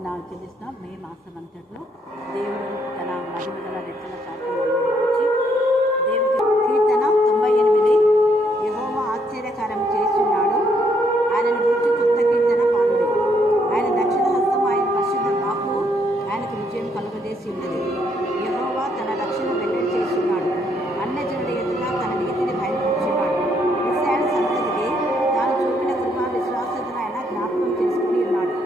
వందనాలు చెల్లిస్తున్నాం. మే మాసం అంతట్లో దేవుడు తన మహిమగల రెక్కల చాటు వచ్చి దేవుడి కీర్తన 98 యెహోవా ఆశ్చర్యకారం చేస్తున్నాడు, ఆయనను గురించి కొత్త కీర్తన పాడుడి. ఆయన దక్షిణ హస్తం, ఆయన పరిశుద్ధ బాహు ఆయనకు విజయం కలుగజేసి ఉన్నది. యెహోవా తన రక్షణ వెల్లడి చేస్తున్నాడు, అన్యజనుల ఎదుట తన నీతిని బయలుపరుచున్నాడు. ఇశ్రాయేలు సంతతికి తాను చూపిన కృపా విశ్వాసతను ఆయన జ్ఞాపకం చేసుకుని ఉన్నాడు.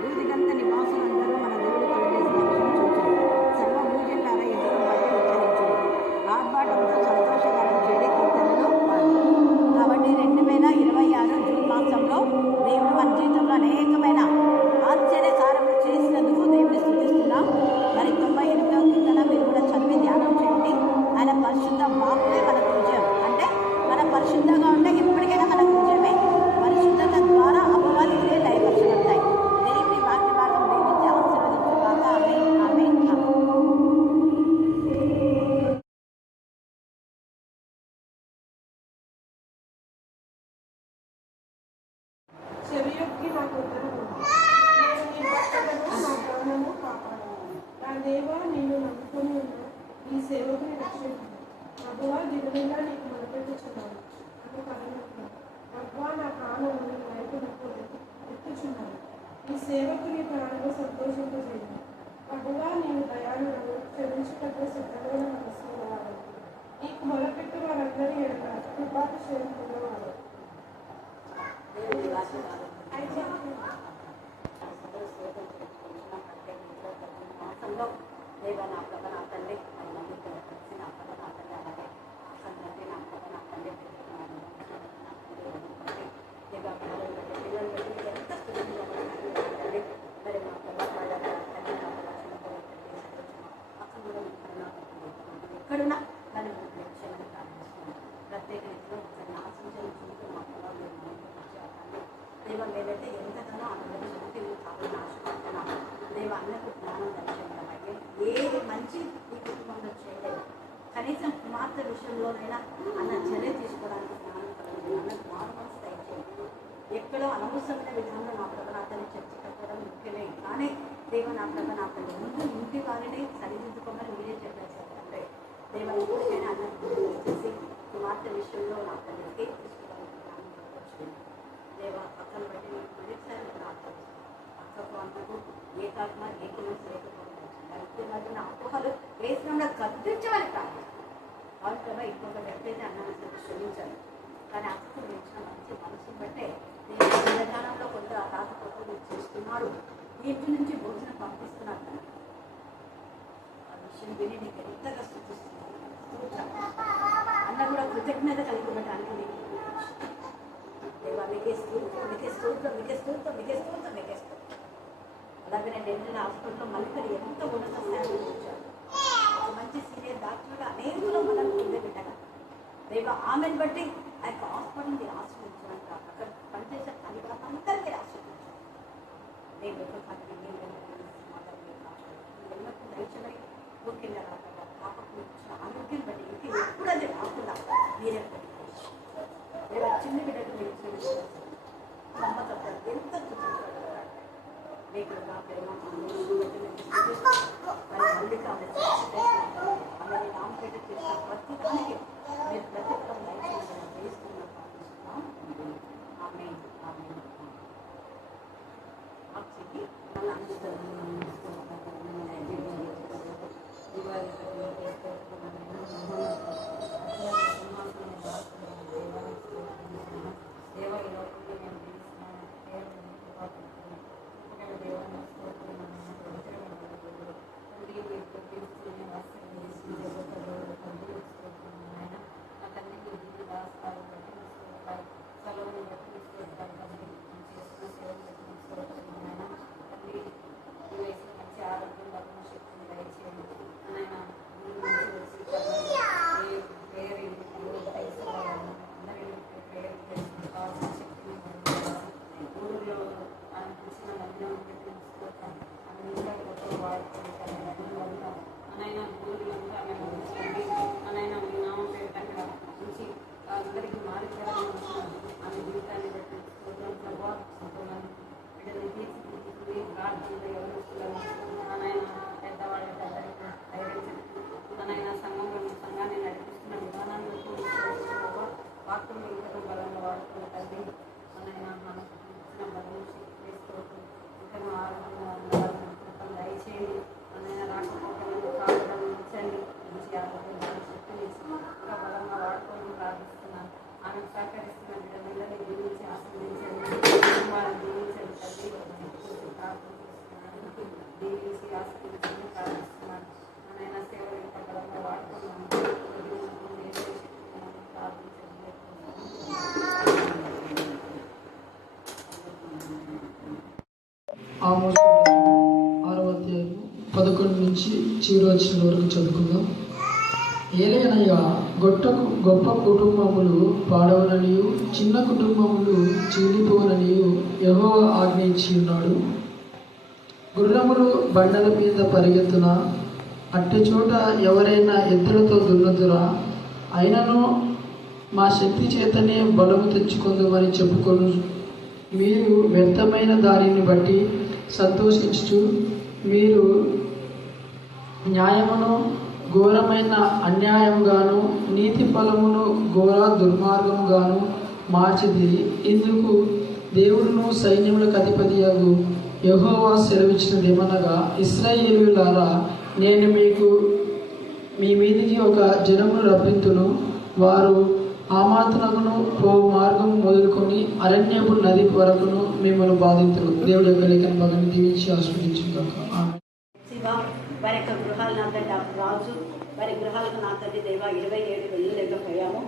భూదిగంత నివాసులందరూ మన దేవుడు కలుగజేసిన విషయం చూచుడు. సర్వ భూజనులారా ఎదురు బట్టి ఉచ్చరించుడు, ఆర్భాటంతో సంతోషగానం చేయడే కీర్తనలు పాడు. కాబట్టి 2026 జూన్ మాసంలో దేవుడు మన జీవితంలో అనేకమైన ఆశ్చర్యకారములు చేసినందుకు దేవుడిని స్తుతిస్తున్నాం. మరి 98వ కీర్తన మీరు కూడా చదివి ధ్యానం చేయండి. ఆయన పరిశుద్ధ బాహువే మనకు విజయం. అంటే మన పరిశుద్ధంగా ఉంటే ఎప్పటికైనా మనకు విజయమే. పరిశుద్ధత ద్వారా అపవాది క్రియలు లయపరచబడతాయి. దేవుని వాక్య భాగం దీవించి ఆశీర్వదించుగాక. ఆమేన్, ఆమేన్, ఆమేన్. చెవియొగ్గి నాకు ఉత్తరము, నేను నీ భక్తులను నా ప్రాణము కాపాడాను. నా దేవా, నేను నమ్ముకొని ఉన్న ఈ సేవకుని రక్షించు. ప్రభువా, దిగులుగా నీకు మొదపెట్టుచున్నాను, నన్ను కరుణించు. ప్రభువా, నా ప్రాణము నీ వైపు ఎత్తుచున్నాను, ఈ సేవకుని ప్రాణము సంతోషింపజేయను. ప్రభువా, నీవు దయాళుడవు, క్షమించుటకు సిద్ధమైన మనస్సు గలవాడు. నీకు మొదపెట్టు వారందరి ఎడల కృపాతిశయం పొందవాడు. మాసంలో దేవ నా ప్రభ నా తండ్రి మరి మందితో కలిసి నా ప్రభ నా తండ్రి అలాగే సంగతి నా ప్రభ నా తండ్రి పెట్టుకున్నాను. పిల్లలు పెట్టి ఎంత స్థితిలో తండ్రి మరి మా ప్రభ వాళ్ళ తండ్రి నా ప్రభ అసలు ఎక్కడున్నా దాన్ని లక్ష్యాన్ని ప్రారంభిస్తున్నాను. ప్రత్యేక రీతిలో ఒకసారి ఆశించని చూస్తూ మా ప్రభావ దేవ మేమైతే ఎంతగానో ఆనందించి కావాలని ఆశపడుతున్నాను. దేవ అన్నకు జ్ఞానం దర్శనమయ్యే ఏది మంచి ఈ కుటుంబంలో చేయలేదు. కనీసం కుమార్తె విషయంలోనైనా అన్న చర్య తీసుకోవడానికి జ్ఞానం కలగదు. అన్నకు నార్మల్స్ దయచేయండి. ఎక్కడో అనవసరమైన విధానంలో నా ప్రభనాథని చర్చించకపోవడం ముఖ్యమే. కానీ దేవ నా ప్రభనాథని ముందు ఇంటి వారిని సరిదిద్దుకోమని మీరే చెప్పారు సార్. అంటే దేవ ఇప్పటికైనా అన్నకు చేసి కుమార్తె విషయంలో నా తండ్రికి తీసుకోవడానికి జ్ఞానం కలగచ్చు. దేవ అక్కను బట్టి నేను మరొకసారి ప్రార్థిస్తాను. అక్కకు అన్నకు ఏకాత్మ ఏకమని లేకపోవడం నా అపోహలు వేసిన గద్దించమని ప్రార్థిస్తాను. వాళ్ళు ప్రభావ ఇంకొకటి ఎప్పుడైతే అన్నాను అసలు శ్రమించాను. కానీ అక్కకు ఇచ్చిన మంచి మనసును బట్టే నేను తెలంగాణలో కొంత రాకపోతే చేస్తున్నాడు. ఇంటి నుంచి భోజనం పంపిస్తున్నాను. ఆ విషయం విని నీకు ఎంతగా స్థుతిస్తున్నాను. అన్న కూడా కృతజ్ఞత కలిగిపోవడానికి నీకు మీకే స్తోత్రం, మీకే స్తోత్రం, మీకే స్తోత్రం, మీకే స్తోత్రం, మీకే స్తోత్రం. అలాగే నేను వెళ్ళిన హాస్పిటల్లో మళ్ళీ ఎంత ఉన్నత స్థాయిలో వచ్చాను. ఒక మంచి సీనియర్ డాక్టర్గా అనేకలో మనం పొందే బిడ్డగా దేవ ఆమెను బట్టి ఆ యొక్క హాస్పిటల్ని ఆశ్రయించడం కాక అక్కడ పనిచేసే పని అందరూ మీరు ఆశ్రయించారు. నేను ఒక పని వెళ్ళినప్పుడు దయచమై ముఖ్యంగా పాపకు ఇచ్చిన ఆరోగ్యం బట్టి ఇంకా ఎప్పుడు అది రాకుండా మీరే పెట్టుకోవచ్చు. లేదా చిన్న బిడ్డకు మీరు నమ్మకం ఎంత మీకు నా ప్రేమ మళ్ళీ కావాలి ఆమె నామపేట చేసిన ప్రతి దానికి మీరు ప్రతిఫలం దయచేయాలని చేస్తున్నా ప్రార్థిస్తున్నాం. ఆమె ఆమెకి మళ్ళీ ఆమోసు 6వ అధ్యాయం 11 నుంచి చివరి వచనం వరకు చదువుకుందాం. ఏలయనగా గొప్ప కుటుంబములు పాడవననియు చిన్న కుటుంబములు చీలిపోవననియు యెహోవా ఆజ్ఞ ఇచ్చి ఉన్నాడు. గుర్రములు బండల మీద పరిగెత్తున, అట్టి చోట ఎవరైనా ఎద్దులతో దున్నుదురా? అయినను మా శక్తి చేతనే బలము తెచ్చుకుందామని చెప్పుకొను. మీరు వ్యర్థమైన దానిని బట్టి సంతోషించుచు, మీరు న్యాయమును ఘోరమైన అన్యాయంగాను నీతి ఫలమును ఘోర దుర్మార్గముగాను మార్చిది. ఇందుకు దేవుడును సైన్యములకు అధిపతియగు యెహోవా సెలవిచ్చినదేమనగా, ఇశ్రాయేలీయులారా, నేను మీ మీదికి ఒక జనమును రప్పింతును. వారు ఆమాతునకును పోవు మార్గం మొదలుకొని అరణ్యపు నది వరకును మిమ్మల్ని బాధితులు. దేవుడి యొక్క లేఖన భాగాన్ని దీవించి ఆస్వాదించుగాక. వారి యొక్క గృహాలను అంతటి రాజు వారి గృహాలకు నా తండ్రి దేవ 27 వెళ్ళలేకపోయాము.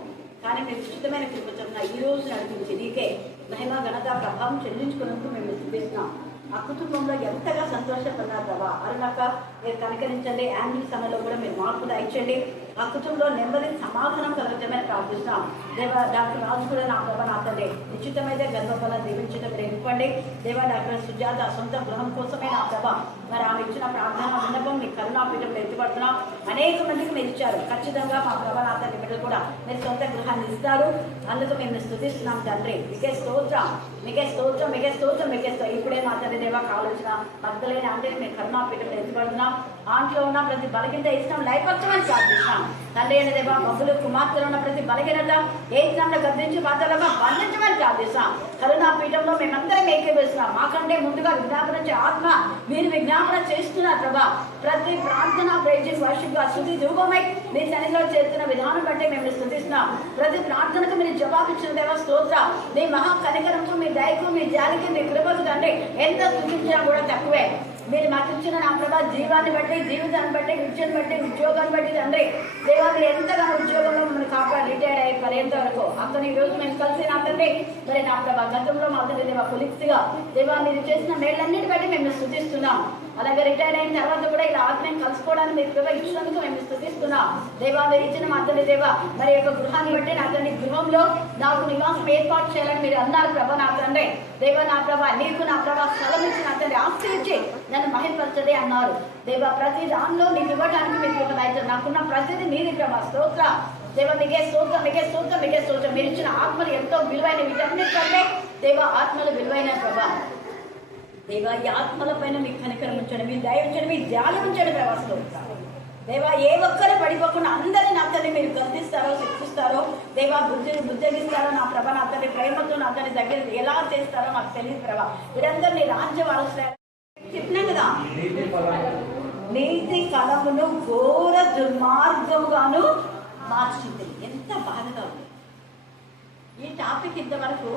కానీ మేము ఉచితమైన కృపచొప్పున ఈ రోజు నడిపించి నీకే మహిమ ఘనత ప్రభావం చెల్లించుకున్నందుకు మేము సిద్ధిస్తున్నాం. ఆ కుటుంబంలో ఎంతగా సంతోషపడినారు ప్రభా. అరుణాక మీరు కనికరించండి. యాన్యుల్ సమయంలో కూడా మీరు మార్పు దాయించండి. ఆ కుటుంబంలో నెమ్మది సమాధానం కలగటమని ప్రార్థిస్తున్నాం. డాక్టర్ రాజు కూడా నా ప్రభా నా తండ్రి నిశ్చితమైతే గర్భఫలం దీవించడం మీరు ఇవ్వండి. డాక్టర్ సుజాత సొంత గృహం కోసమే నా ప్రభా మరి ఆమె ఇచ్చిన ప్రార్థన విన్నపం మీ కరుణాపీఠంలో ఎత్తుపడుతున్నాం. అనేక మందికి మీరు ఇచ్చారు. ఖచ్చితంగా మా ప్రభా నా తండ్రి బిడ్డలు కూడా మీరు సొంత గృహాన్ని ఇస్తారు. అందుకు మేము స్తుతిస్తున్నాం తండ్రి. మీకే స్తోత్రం, మీకే స్తోత్రం, మీకే స్తోత్రం, మీకే స్తోత్రం. ఇప్పుడే మా తండ్రి దేవా కావలసిన భక్తులైన అంటే మేము కరుణాపీఠంలో ఎత్తుపడుతున్నాం. ఆంట్లో ఉన్న ప్రతి బలహీనత ఇష్టం లైపత్తమని ప్రార్థిస్తున్నాం తండ్రి. అయిన దేవా బొబ్బులు కుమార్తెలు ఉన్న ప్రతి బలహీనత ఏ ఇష్టంలో గద్దించి పాత్రలుగా బంధించమని ప్రార్థిస్తాం. కరుణాపీఠంలో మేమందరం ఏకీభవిస్తున్నాం. మాకంటే ముందుగా విజ్ఞాపన ఆత్మ మీరు విజ్ఞాపన చేస్తున్నారు ప్రభా. ప్రతి ప్రార్థన ప్రేజింగ్ వర్షిప్గా స్తుతి ధూపమై మీ సన్నిధిలో చేస్తున్న విధానం బట్టి మేము స్తుతిస్తున్నాం. ప్రతి ప్రార్థనకు మీరు జవాబిచ్చిన దేవ స్తోత్ర. మీ మహా కనికరంకు, మీ దయకు, మీ జాలికి, మీ కృపకు తండ్రి ఎంత స్తుతించినా కూడా తక్కువే. మీరు మాకు ఇచ్చిన నా ప్రభా జీవాన్ని బట్టి, జీవితాన్ని బట్టి, విద్యను బట్టి, ఉద్యోగాన్ని బట్టి తండ్రి దేవా మీరు ఎంతగానో ఉద్యోగంలో మమ్మల్ని కాపాడు రిటైర్డ్ అయ్యి పర్యంత వరకు అక్కడ ఈ రోజు మేము కలిసి నా తండ్రి మరి నా ప్రభా గతంలో మా తండ్రి దేవా కొలిక్స్గా దేవా మీరు చేసిన మేళ్ళన్నిటి బట్టి మేము స్తుతిస్తున్నాం. అలాగే రిటైర్ అయిన తర్వాత కూడా ఇలా ఆత్మీయం కలుసుకోవడానికి మీరు కృప ఇచ్చినందుకు మేము స్తుతిస్తున్నాం. దేవా మీరు ఇచ్చిన మా తండ్రి దేవా మరి యొక్క గృహాన్ని బట్టి నా తండ్రి గృహంలో నాకు నివాసం ఏర్పాటు చేయాలని మీరు అన్నారు ప్రభా నా తండ్రి దేవా నా ప్రభా నీకు నా ప్రభా స్థలం ఇచ్చి నా తండ్రి ఆశ్రయించి నన్ను మహిమపరచదే అన్నారు. దేవా ప్రతి దానిలో నీకు ఇవ్వడానికి మీకు ఒక దయచేసి నాకున్న ప్రతిదీ నీది ప్రభా స్తోత్ర. దేవా మీకే స్తోత్రం, మీకే స్తోత్రం, మీకే స్తోత్రం. మీరు ఇచ్చిన ఆత్మలు ఎంతో విలువైన వీటన్నిటికంటే దేవా ఆత్మలు విలువైన ప్రభా. దేవా ఈ ఆత్మల పైన మీకు కనికరం ఉంచండి, మీ దయ ఉంచండి, మీ ధ్యానం ఉంచండి ప్రభా స్తోత్రం. దేవా ఏ ఒక్కరు పడిపోకుండా అందరినీ నా తండ్రి మీరు గర్దిస్తారో, శిక్షిస్తారో దేవా బుద్ధిగిస్తారో నా ప్రభా నా తండ్రి ప్రేమతో నా తండ్రి దగ్గర ఎలా చేస్తారో మాకు తెలియదు ప్రభా. వీరందరినీ రాజ్య వారసులు చెప్పినా కదా నీతి కలమును ఘోర దుర్మార్గముగాను మార్చింది. ఎంత బాధగా ఉంది ఈ టాపిక్. ఇంతవరకు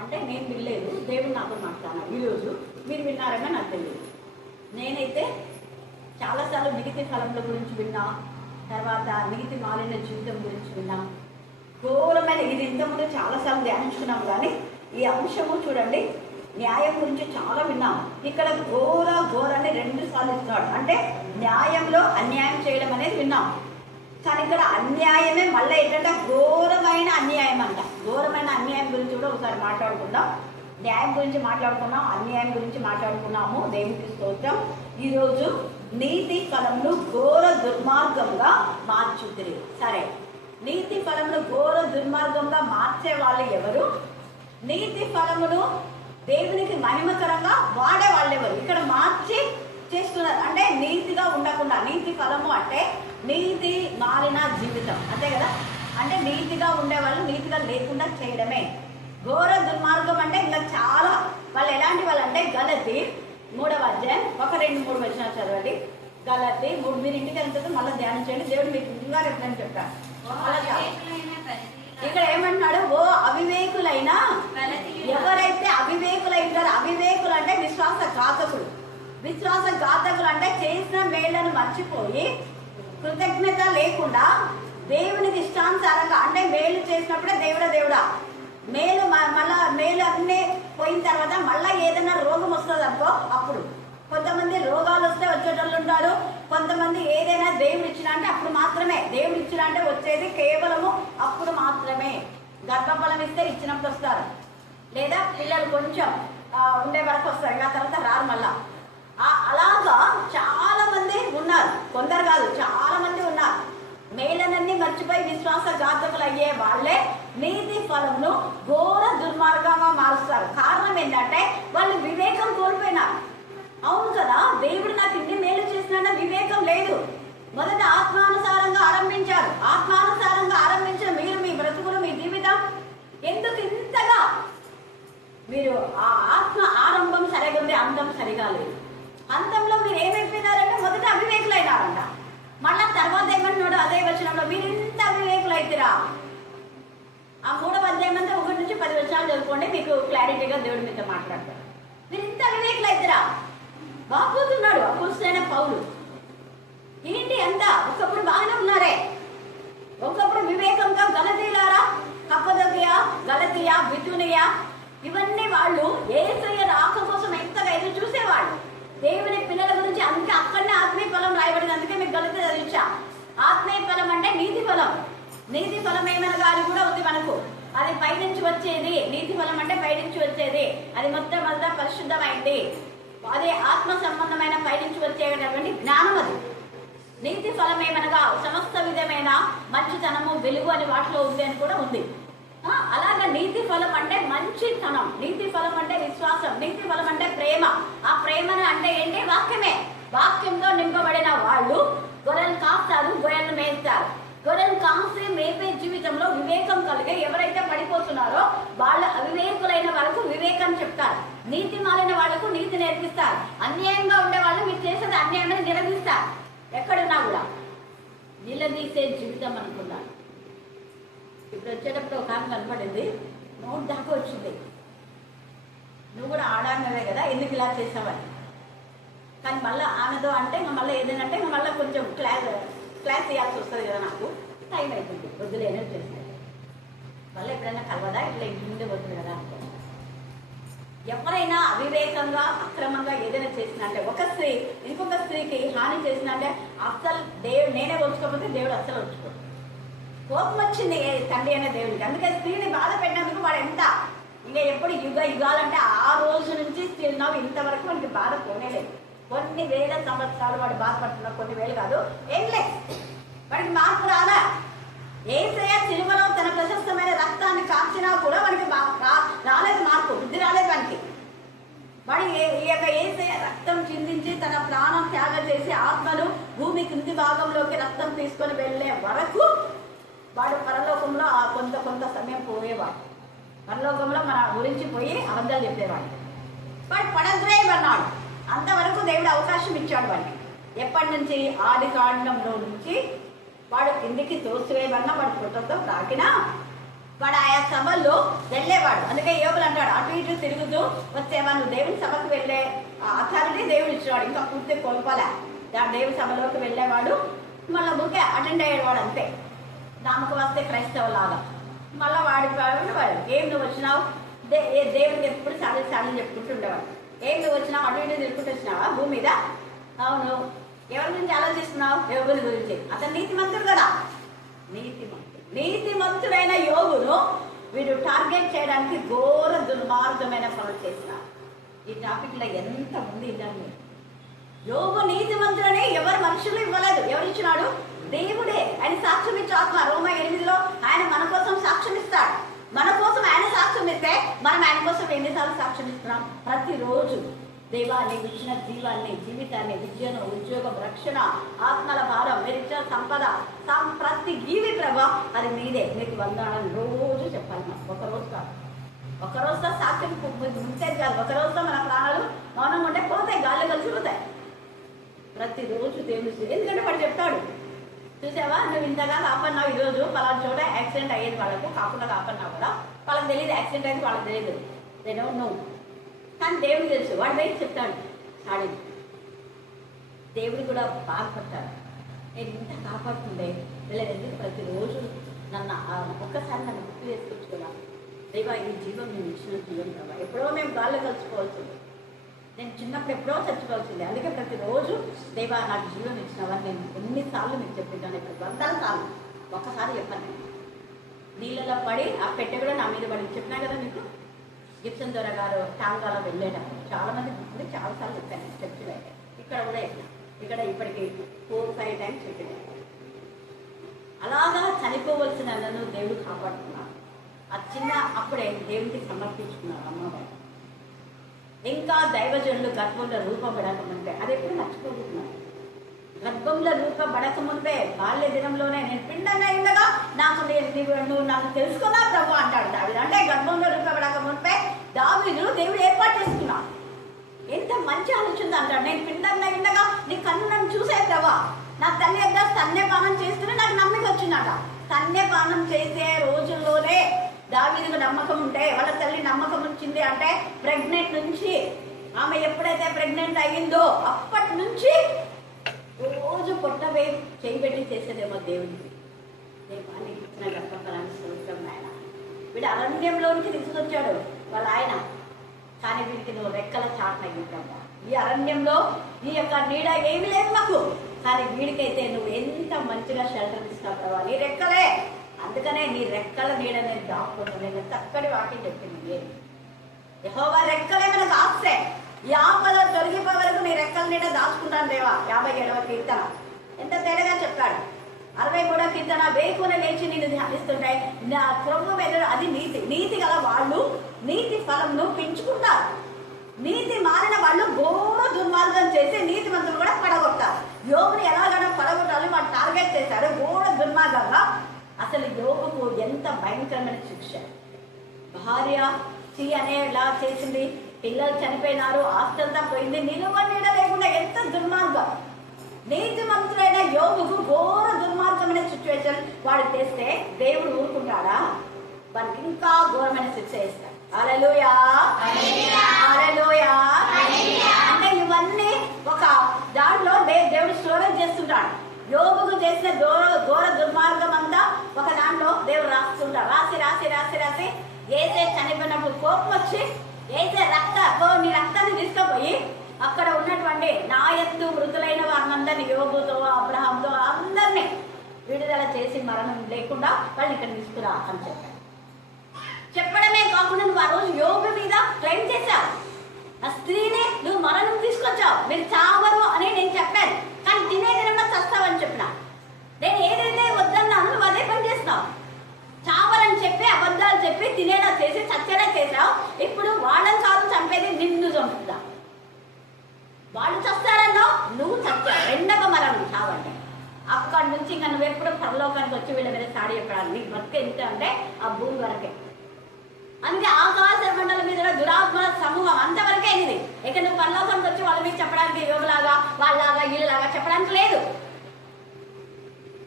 అంటే నేను వినలేదు, దేవుడు నాతో మాట్లాడాను. ఈరోజు మీరు విన్నారని నాకు తెలియదు. నేనైతే చాలాసార్లు మిగతా ఫలముల గురించి విన్నా, తర్వాత మిగతా మాలిన జీవితం గురించి విన్నా. ఘోరమైన ఇది ఇంతకుముందు చాలాసార్లు ధ్యానించుకున్నాం. కానీ ఈ అంశము చూడండి, న్యాయం గురించి చాలా విన్నాం. ఇక్కడ ఘోరాన్ని 2 సార్లు ఇస్తున్నాడు. అంటే న్యాయంలో అన్యాయం చేయడం అనేది విన్నాం. కానీ ఇక్కడ అన్యాయమే మళ్ళీ ఏంటంటే ఘోరమైన అన్యాయం అంట. ఘోరమైన అన్యాయం గురించి కూడా ఒకసారి మాట్లాడుకుందాం. న్యాయం గురించి మాట్లాడుకున్నాం, అన్యాయం గురించి మాట్లాడుకున్నాము. దేవునికి స్తోత్రం. ఈరోజు నీతి ఫలమును ఘోర దుర్మార్గంగా మార్చుతుంది. సరే, నీతి ఫలమును ఘోర దుర్మార్గంగా మార్చే వాళ్ళు ఎవరు? నీతి ఫలమును దేవునికి మహిమకరంగా వాడే వాళ్ళు ఎవరు? ఇక్కడ మార్చి చేస్తున్నారు. అంటే నీతిగా ఉండకుండా, నీతి ఫలము అంటే నీతి మారిన జీవితం, అంతే కదా. అంటే నీతిగా ఉండేవాళ్ళు నీతిగా లేకుండా చేయడమే. ఘోర దుర్మార్గం అంటే ఇలా చాలా వాళ్ళు ఎలాంటి వాళ్ళు అంటే గలతీ 3వ అధ్యాయం 1-2-3 వచనాలు చదవండి. గలతీ 3 మీరు ఇంటికి వెళ్తే మళ్ళీ ధ్యానం చేయండి. దేవుడు మీకు ఇంకా రిప్లైన్ చెప్తారు. ఇక్కడ ఏమంటున్నాడు? ఓ అవివేకులైన, ఎవరైతే అవివేకులైతారో, అవివేకులు అంటే విశ్వాసఘాతకులు. విశ్వాసఘాతకులు అంటే చేసిన మేళ్లను మర్చిపోయి కృతజ్ఞత లేకుండా దేవునికి ఇష్టానుసారంగా, అంటే మేలు చేసినప్పుడే దేవుడా మేలు మళ్ళా మేలు అన్నీ పోయిన తర్వాత మళ్ళీ ఏదైనా రోగం వస్తుంది అనుకో అప్పుడు. కొంతమంది రోగాలు వస్తే వచ్చేటోళ్ళు ఉంటారు, కొంతమంది ఏదైనా దేవుడు ఇచ్చిన అంటే అప్పుడు మాత్రమే. దేవుడు ఇచ్చిన అంటే వచ్చేది కేవలము అప్పుడు మాత్రమే. గర్భఫలం ఇస్తే ఇచ్చినప్పుడు వస్తారు, లేదా పిల్లలు కొంచెం ఉండే వరకు వస్తారు, ఆ తర్వాత రారు మళ్ళా. అలాగా చాలా మంది ఉన్నారు, కొందరు కాదు చాలా మంది ఉన్నారు. మేలనన్నీ మర్చిపోయి విశ్వాసఘాతకులు అయ్యే వాళ్ళే నీతి ఫలంను ఘోర దుర్మార్గంగా మారుస్తారు. కారణం ఏంటంటే వాళ్ళు వివేకం కోల్పోయినారు. అవును కదా, దేవుడు నాకు ఇన్ని మేలు చేసినా వివేకం లేదు. మొదట ఆత్మానుసారంగా ఆరంభించారు. ఆత్మానుసారంగా ఆరంభించిన మీరు మీ బ్రతుకులు, మీ జీవితం ఎందుకు ఇంతగా మీరు ఆ ఆత్మ ఆరంభం సరిగా ఉంది, అంతం సరిగా లేదు. అంతంలో మీరు ఏమైపోయినారంటే మొదట అవివేకులైనారంట. మళ్ళా తర్వాత ఏమన్నాడు అదే వచనంలో, మీరు ఇంత అవివేకులు అయితేరా. ఆ 3వ అధ్యాయం అంతా 1 నుంచి 10 వచనాలు చదువుకోండి, మీకు క్లారిటీగా దేవుడి మీద మాట్లాడతారు. మీరు ఇంత అవివేకులు అయితేరా. బాగుతున్నాడు అపోస్తలుడైన పౌలు. ఏంటి అంతా ఒకప్పుడు బాగానే ఉన్నారే, ఒకప్పుడు వివేకంగా గలతీయులారా, కప్పదొకియా, గలతీయా, బితునియా ఇవన్నీ వాళ్ళు యేసయ్య రాక కోసం ఎంతగా ఎదురు చూసేవాళ్ళు. దేవుని పిల్లల గురించి అందుకే అక్కడనే ఆత్మీయ ఫలం రాయబడింది. అందుకే మీకు గలతీ చదివించా. ఆత్మీయ ఫలం అంటే నీతి ఫలం. నీతి ఫలం ఏమనగా అది కూడా ఉంది మనకు. అది పైనుంచి వచ్చేది. నీతి ఫలం అంటే పైనుంచి వచ్చేది. అది మొత్తం అంతా పరిశుద్ధమైంది. అదే ఆత్మ సంబంధమైన పైనుంచి వచ్చేటటువంటి జ్ఞానం అది. నీతి ఫలం ఏమనగా సమస్త విధమైన మంచితనము, వెలుగు అని వాటిలో ఉంది అని కూడా ఉంది. అలాగా నీతి ఫలం అంటే మంచితనం, నీతి ఫలం అంటే విశ్వాసం, నీతి ఫలం అంటే ప్రేమ. ఆ ప్రేమను అంటే ఏంటి? వాక్యమే. వాక్యంతో నింపబడిన వాళ్ళు గొర్రెలు కాస్తారు, గొర్రెలను మేస్తారు. గొర్రెలు కాసి మేపే జీవితంలో వివేకం కలిగి ఎవరైతే పడిపోతున్నారో వాళ్ళు అవివేకులైన వాళ్ళకు వివేకం చెప్తారు. నీతి మాలిన వాళ్ళకు నీతి నేర్పిస్తారు. అన్యాయంగా ఉండే వాళ్ళు మీరు చేసేది అన్యాయాన్ని నిలదీస్తారు. ఎక్కడున్నా కూడా నిలదీసే జీవితం అనుకున్నారు. ఇప్పుడు వచ్చేటప్పుడు ఒక ఆమె కనపడింది, నోట్ దాకా వచ్చింది, నువ్వు కూడా ఆడానవే కదా, ఎందుకు ఇలా చేసావని. కానీ మళ్ళీ ఆమెతో అంటే ఇంకా మళ్ళీ ఏదైనా ఇంకా మళ్ళీ కొంచెం క్లాస్ ఇవ్వాల్సి వస్తుంది కదా, నాకు టైం అవుతుంది, వద్దులేనే చేసినట్టు. మళ్ళీ ఎప్పుడైనా కలవదా, ఇట్లా ఇంటి ముందే వద్దు కదా అనుకో. ఎవరైనా అవివేకంగా అక్రమంగా ఏదైనా చేసినంటే, ఒక స్త్రీ ఇంకొక స్త్రీకి హాని చేసినంటే అస్సలు దేవుడు నేనే వచ్చుకోకపోతే దేవుడు అస్సలు వచ్చుకో. కోపం వచ్చింది తండ్రి అనే దేవుడికి. అందుకే స్త్రీని బాధ పెట్టినందుకు వాడు ఎంత ఇంకా ఎప్పుడు యుగాలంటే ఆ రోజు నుంచి స్త్రీలు నవ్వు ఇంతవరకు మనకి బాధ పోనేలేదు. కొన్ని వేల సంవత్సరాలు వాడు బాధపడుతున్నా, కొన్ని వేలు కాదు, ఏం లేదు, వాడికి మార్పు రాలా. యేసయ్య సిలువలో తన ప్రశస్తమైన రక్తాన్ని కాల్చినా కూడా వాడికి రాలేదు మార్పు, బుద్ధి రాలేదు వాడికి. వాడు ఈ యొక్క యేసయ్య రక్తం చిందించి తన ప్రాణం త్యాగం చేసి ఆత్మను భూమి కింది భాగంలోకి రక్తం తీసుకొని వెళ్ళే వరకు వాడు పరలోకంలో ఆ కొంత సమయం పోయేవాడు. పరలోకంలో మన గురించి పోయి అబద్ధాలు చెప్పేవాడు. వాడు పడద్రేయమన్నాడు. అంతవరకు దేవుడు అవకాశం ఇచ్చాడు వాడికి. ఎప్పటి నుంచి? ఆది కాండంలో నుంచి వాడు కిందికి తోసివేయమన్నా వాడు పుట్టతో తాకినా వాడు ఆయా సభల్లో వెళ్ళేవాడు. అందుకే యోగులు అంటాడు, అటు ఇటు తిరుగుతూ వచ్చేవా, నువ్వు దేవుని సభకు వెళ్ళే అథారిటీ దేవుడు ఇచ్చేవాడు, ఇంకా పూర్తి కోల్పోలే. దేవుని సభలోకి వెళ్ళేవాడు, మళ్ళీ ముఖ్య అటెండ్ అయ్యేవాడు అంతే. నమ్మకం వస్తే క్రైస్తవులాగా మళ్ళీ వాడు ఏం నువ్వు వచ్చినావు, దేవుడికి ఎప్పుడు సాడలు చెప్పుకుంటూ ఉండేవాడు. ఏం నువ్వు వచ్చినావు, అటు ఇటు తిరుగుకుంటూ వచ్చినావా భూమి మీద? అవును. ఎవరి గురించి ఆలోచిస్తున్నావు? యోగుని గురించి. అతను నీతిమంతుడు కదా, నీతిమంతుడైన యోగును వీడు టార్గెట్ చేయడానికి ఘోర దుర్మార్గమైన పనులు చేసినారు. ఈ టాపిక్లో ఎంత ఉంది ఇద్దరు. యోగు నీతిమంతుడని ఎవరు మనుషులు ఇవ్వలేదు. ఎవరు ఇచ్చినాడు? దేవుడే. ఆయన సాక్ష్యం ఇచ్చే ఆత్మ. రోమా 8లో ఆయన మన కోసం సాక్ష్యం ఇస్తాడు. మన కోసం ఆయన సాక్ష్యం ఇస్తే మనం ఆయన కోసం ఎన్నిసార్లు సాక్ష్యం ఇస్తున్నాం? ప్రతిరోజు దేవా నీకు ఇచ్చిన జీవితాన్ని, విద్యను, ఉద్యోగం, రక్షణ, ఆత్మల భారం, నిరీక్ష, సంపద, ప్రతి జీవి ప్రభా అది నీదే, నీకు వందనాలను రోజు చెప్పాలి. మనం ఒకరోజుతో సాక్ష్యం ఉంటేది కాదు. ఒకరోజుతో మన ప్రాణాలు మౌనం ఉంటే పోతాయి, గాలి కలిసిపోతాయి. ప్రతిరోజు దేవుడు, ఎందుకంటే వాడు చెప్తాడు, చూసావా నువ్వు ఇంతగా కాపాడినావు, ఈరోజు పలానా చోట యాక్సిడెంట్ అయ్యేది వాళ్ళకు, కాకుండా కాపాడినావు కదా, వాళ్ళకి తెలియదు యాక్సిడెంట్ అయింది, వాళ్ళకి తెలియదు, దే డోంట్ నో. కానీ దేవుడు తెలుసు. వాడు వెయిట్ చెప్తాడు సాడి. దేవుడు కూడా బాధపడతాడు, నేను ఇంత కాపాడుతుండే వీళ్ళ ఎందుకు ప్రతిరోజు నన్ను ఒక్కసారి నన్ను గుర్తు చేసుకొచ్చుకున్నాను, దేవా ఈ జీవం నేను ఇచ్చిన జీవం ప్రభా. ఎప్పుడో మేము గాల్లో కలిసిపోవాల్సింది, నేను చిన్నప్పుడు ఎప్పుడో చచ్చిపోవాల్సింది. అందుకే ప్రతిరోజు దేవా నాకు జీవం ఇచ్చినవని నేను ఎన్నిసార్లు మీకు చెప్పిందాను, ఇప్పుడు వందల సార్లు. ఒక్కసారి చెప్పాను నేను. నీళ్ళలో పడి ఆ పెట్టె కూడా నా మీద పడి చెప్పినా కదా మీకు. గిప్సన్ దొర గారు టాంగాలో వెళ్ళేటప్పుడు చాలామంది గుర్తుంది, చాలాసార్లు చెప్పాను చర్చిలో. అయితే ఇక్కడ కూడా చెప్పిన, ఇక్కడ ఇప్పటికి 4-5 టైమ్స్ చెప్పిన. అలాగా చనిపోవలసిన నన్ను దేవుడు కాపాడుతున్నాడు. ఆ చిన్న అప్పుడే దేవుడికి సమర్పించుకున్నాడు అమ్మవారు. ఇంకా దైవజనులు గర్భంలో రూపబడక మునిపే, అది ఎప్పుడు మర్చిపోతున్నాను. గర్భంలో రూపబడక మునిపే బాల్య దినంలోనే నేను పిండంగా ఉండగా నువ్వు నాకు తెలుసుకున్నా ప్రభు అంటాడు దావీదు. అంటే గర్భంలో రూపబడక మునిపే దావీదు దేవుడు ఏర్పాటు చేసుకున్నాడు. ఎంత మంచి ఆలోచన అంటాడు, నేను పిండంగా ఉండగా నీ కన్ను నన్ను చూసే ప్రభా. నా తల్లి యొక్క స్తన్యపానం చేస్తూనే నాకు నమ్మిక వచ్చిందట. స్తన్యపానం చేసే రోజుల్లోనే దావీదుకు నమ్మకం ఉంటే, వాళ్ళ తల్లి నమ్మకం వచ్చింది అంటే ప్రెగ్నెంట్ నుంచి, ఆమె ఎప్పుడైతే ప్రెగ్నెంట్ అయ్యిందో అప్పటి నుంచి రోజు పొట్టవే చేయబెట్టి చేసేదేమో దేవుడికి. దేవానికి ఇచ్చిన గర్భఫలాన్ని స్తోత్రం నాయన. వీడు అరణ్యంలోనికి తీసుకొచ్చాడు వాళ్ళ ఆయన, కానీ వీడికి నువ్వు రెక్కల చాటున ఇవ్వమ్మా. ఈ అరణ్యంలో నీ యొక్క నీడ ఏమి లేదు మాకు, కానీ వీడికైతే నువ్వు ఎంత మంచిగా షెల్టర్ ఇస్తావు ప్రభా, నీ రెక్కలే. అందుకనే నీ రెక్కల నీడ నేను దాక్కుంటాను. నేను చక్కటి వాక్యం చెప్పింది, యెహోవా రెక్కలే మనకు ఆస్తే, ఈ ఆపద తొలగిపోయే వరకు నీ రెక్కల నీడ దాచుకుంటాను దేవా. 57వ కీర్తన ఎంత తేలిగా చెప్తాడు. 63వ కీర్తన, వేకున లేచి నేను ధ్యానిస్తుంటాయి నా ప్రభు మీద. అది నీతి. నీతి గల వాళ్ళు నీతి ఫలంను పెంచుకుంటారు. నీతి మారిన వాళ్ళు ఘోర దుర్మార్గం చేసి నీతిమంతులు కూడా పడగొట్టారు. యోగుని ఎలాగైనా పడగొట్టాలి వాడు టార్గెట్ చేశారు ఘోర దుర్మార్గంగా. అసలు యోగుకు ఎంత భయంకరమైన శిక్ష. భార్య చీ అనేలా చేసింది, పిల్లలు చనిపోయినారు, ఆస్తంతా పోయింది, నిలువ నీడ లేకుండా ఎంత దుర్మార్గం. నీతిమంతుడైన యోగుకు ఘోర దుర్మార్గమైన సిచ్యువేషన్ వాడు చేస్తే దేవుడు ఊరుకుంటాడా? వానికి ఇంకా ఘోరమైన శిక్ష వేస్తాడు. హల్లెలూయా, హల్లెలూయా. అంటే ఇవన్నీ ఒక దాంట్లో దేవుడు స్టోరేజ్ చేస్తుంటాడు. యోగుకు చేసిన ఘోర దుర్మార్గం అంతా ఒక దాంట్లో దేవుడు రాస్తుంటాడు. రాసి రాసి రాసి రాసి ఏసే చనిపోయినప్పుడు కోపం వచ్చి ఏసే నీ రక్తాన్ని తీసుకుపోయి అక్కడ ఉన్నటువంటి నా ఎత్తు మృతులైన వారినందరినీ, యోగుతో అబ్రహాంతో అందరినీ విడుదల చేసి మరణం లేకుండా వాళ్ళని ఇక్కడ తీసుకురా అని చెప్పాడు. చెప్పడమే కాకుండా నువ్వు ఆ రోజు యోగు మీద క్లెయిమ్ చేశావు, ఆ స్త్రీని నువ్వు మరణం తీసుకొచ్చావు, మీరు చావరు అని నేను చెప్పాను, కానీ తినే దినంలో చస్తావని చెప్పిన. నేను ఏదైతే వద్దన్నాను నువ్వు అదే పని చేస్తావు. చావరని చెప్పి అబద్ధాలు చెప్పి తినేలా చేసి చచ్చేలా చేసావు. ఇప్పుడు వాళ్ళని కాదు చంపేది, నిన్ను చంపుతా. వాళ్ళు చస్తారన్నావు, నువ్వు చచ్చావు. రెండవ మరణం చావంటే. అక్కడి నుంచి ఇంకా నువ్వు ఎప్పుడు పరలోకానికి వచ్చి వీళ్ళ మీద సాడి చెప్పడానికి నీకు బతికే ఎంత అంటే ఆ భూమి వరకే. అందుకే ఆకాశ మండలం మీద దురాత్మల సమూహం అంతవరకే ఇది. ఇక నువ్వు పరలోకానికి వచ్చి వాళ్ళ మీద చెప్పడానికి యోగులాగా వాళ్ళలాగా వీళ్ళలాగా చెప్పడానికి లేదు.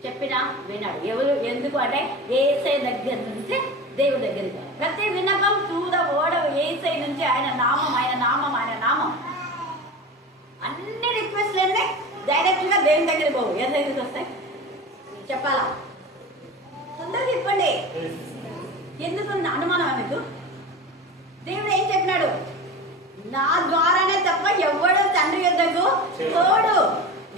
చెప్పినా వినాడు. ఎవరు ఎందుకు అంటే యేసయ్య దగ్గర నుంచి దేవుడి దగ్గరికి. ప్రతి విన్నపం త్రూ యేసయ్య నుంచి ఆయన నామం, ఆయన నామం, ఆయన నామం. అన్ని రిక్వెస్ట్లు అన్నీ డైరెక్ట్ గా దేవుని దగ్గరికి పోవు. ఏ దగ్గరికి వస్తాయి చెప్పాలా? తొందరగా చెప్పండి. ఎందుకు అనుమానం మీకు? దేవుడు ఏం చెప్పినాడు? నా ద్వారానే తప్ప ఎవడు తండ్రి యొద్దకు తోడు.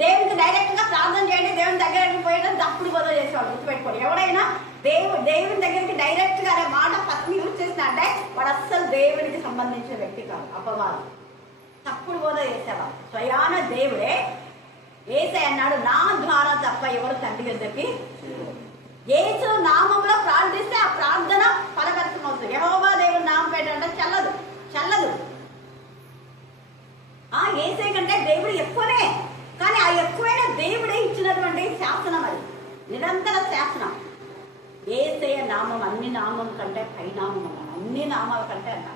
దేవునికి డైరెక్ట్ గా ప్రార్థన చేయండి, దేవుని దగ్గరికి పోయడం తప్పుడు బోధ చేసేవాడు. గుర్తుపెట్టుకోండి. ఎవడైనా దేవుని దగ్గరికి డైరెక్ట్ గా అనే మాట పత్ని యూజ్ చేసిన అంటే వాడు అస్సలు దేవునికి సంబంధించిన వ్యక్తి కాదు. అపవాదం, తప్పుడు బోధ చేసేవాడు. స్వయాన దేవుడే యేసయ్య అన్నాడు, నా ద్వారా తప్ప ఎవరు తండ్రి యొద్దకి. యేసు నామంలో ప్రార్థిస్తే ఆ ప్రార్థన ఫలభరితం అవుతుంది. యెహోవా దేవుడు నామం పెట్టంటే చల్లదు, చల్లదు. ఆ యేసయ్య కంటే దేవుడు ఎక్కువనే, కానీ ఆ ఎక్కువైన దేవుడే ఇచ్చినటువంటి శాసనం, అది నిరంతర శాసనం. యేసయ్య నామం అన్ని నామం కంటే పైనామం అన్నాడు. అన్ని నామాల కంటే అన్నాడు.